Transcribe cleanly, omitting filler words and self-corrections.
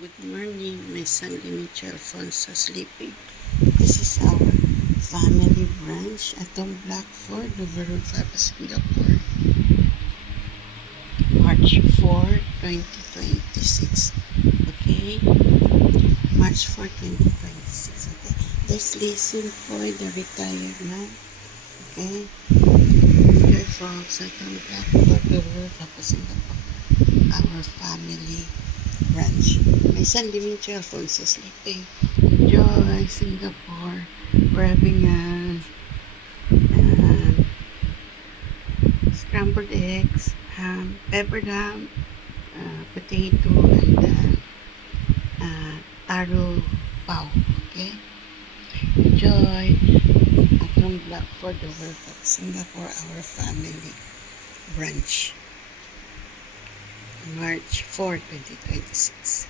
Good morning, my son Dimitri Alfonso sleeping. This is our family brunch at Tom Blackford, Overall Papa, Singapore. March 4, 2026. Okay? March 4, 2026. Okay? There's Listen for the retired man. Okay? Enjoy folks at Tom Blackford, Overall Papa, Singapore. Our family branch. My son Dimitri Alfonso sleeping. Enjoy Singapore. We're having scrambled eggs, ham, peppered ham, potato, and taro pao. Okay? Enjoy. Atong Blackford over Singapore, our family branch. March 4, 2026.